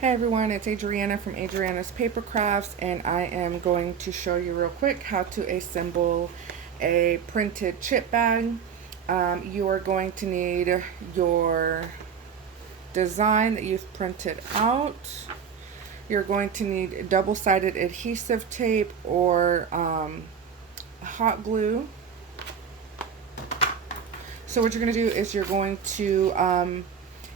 Hey everyone, it's Adriana from Adriana's Paper Crafts, and I am going to show you real quick how to assemble a printed chip bag. You are going to need your design that you've printed out. You're going to need double-sided adhesive tape or hot glue. So what you're going to do is you're going to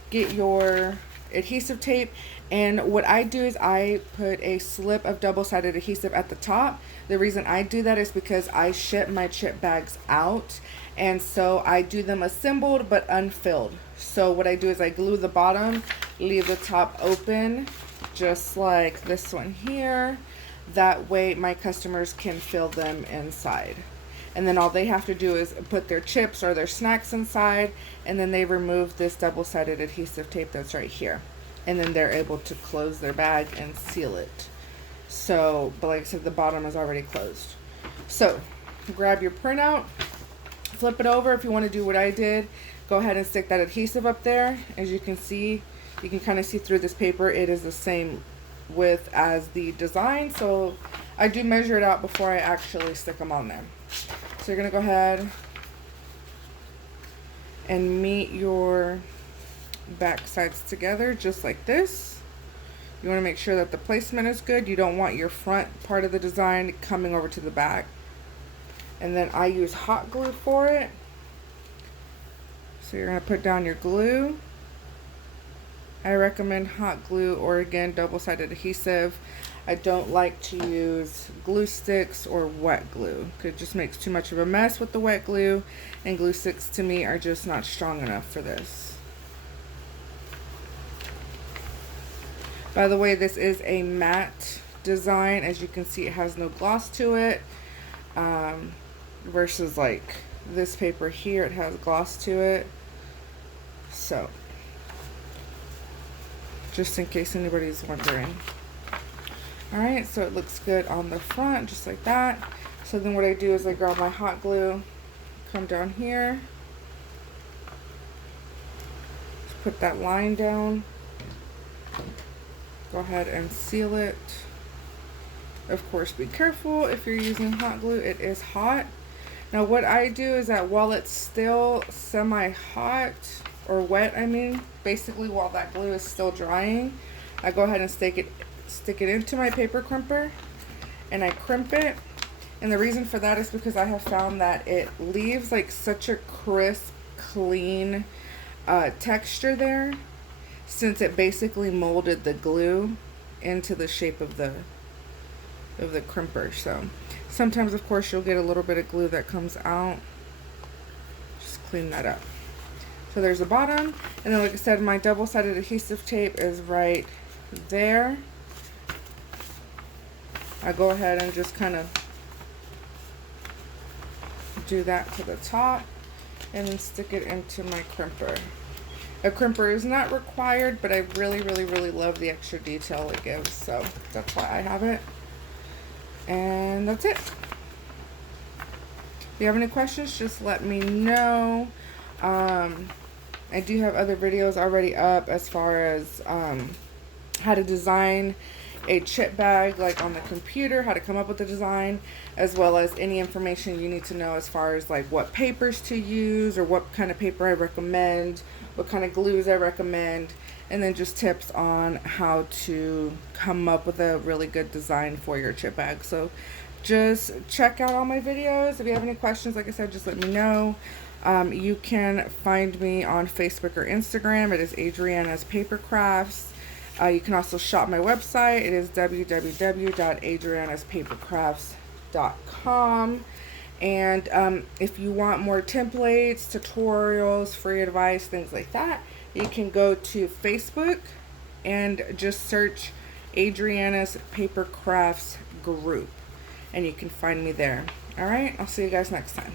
get your adhesive tape, and what I do is I put a slip of double-sided adhesive at the top. The reason I do that is because I ship my chip bags out, and so I do them assembled but unfilled. So what I do is I glue the bottom, leave the top open just like this one here. That way my customers can fill them inside. And then all they have to do is put their chips or their snacks inside, and then they remove this double-sided adhesive tape that's right here. And then they're able to close their bag and seal it. So, but like I said, the bottom is already closed. So, grab your printout, flip it over. If you want to do what I did, go ahead and stick that adhesive up there. As you can see, you can kind of see through this paper. It is the same width as the design. So, I do measure it out before I actually stick them on there. So you're going to go ahead and meet your back sides together just like this. You want to make sure that the placement is good. You don't want your front part of the design coming over to the back. And then I use hot glue for it. So you're going to put down your glue. I recommend hot glue or, again, double-sided adhesive. I don't like to use glue sticks or wet glue. It just makes too much of a mess with the wet glue, and glue sticks to me are just not strong enough for this. By the way, this is a matte design. As you can see, it has no gloss to it, versus like this paper here, it has gloss to it. So, just in case anybody's wondering. Alright, so it looks good on the front, just like that. So then what I do is I grab my hot glue, come down here, just put that line down, go ahead and seal it. Of course, be careful if you're using hot glue, it is hot. Now what I do is that while it's still semi-hot, or wet I mean, basically while that glue is still drying, I go ahead and stick it into my paper crimper, and I crimp it. And the reason for that is because I have found that it leaves like such a crisp, clean texture there, since it basically molded the glue into the shape of the crimper. So sometimes, of course, you'll get a little bit of glue that comes out. Just clean that up. So there's the bottom, and then like I said, my double-sided adhesive tape is right there. I go ahead and just kind of do that to the top and then stick it into my crimper. A crimper is not required, but I really, really, really love the extra detail it gives, so that's why I have it. And that's it. If you have any questions, just let me know. I do have other videos already up as far as how to design a chip bag like on the computer, how to come up with the design, as well as any information you need to know as far as like what papers to use or what kind of paper I recommend, what kind of glues I recommend, and then just tips on how to come up with a really good design for your chip bag. So just check out all my videos. If you have any questions, like I said, just let me know. You can find me on Facebook or Instagram. It is Adriana's Paper Crafts. You can also shop my website. It is www.adrianaspapercrafts.com. And if you want more templates, tutorials, free advice, things like that, you can go to Facebook and just search Adriana's Paper Crafts group, and you can find me there. Alright, I'll see you guys next time.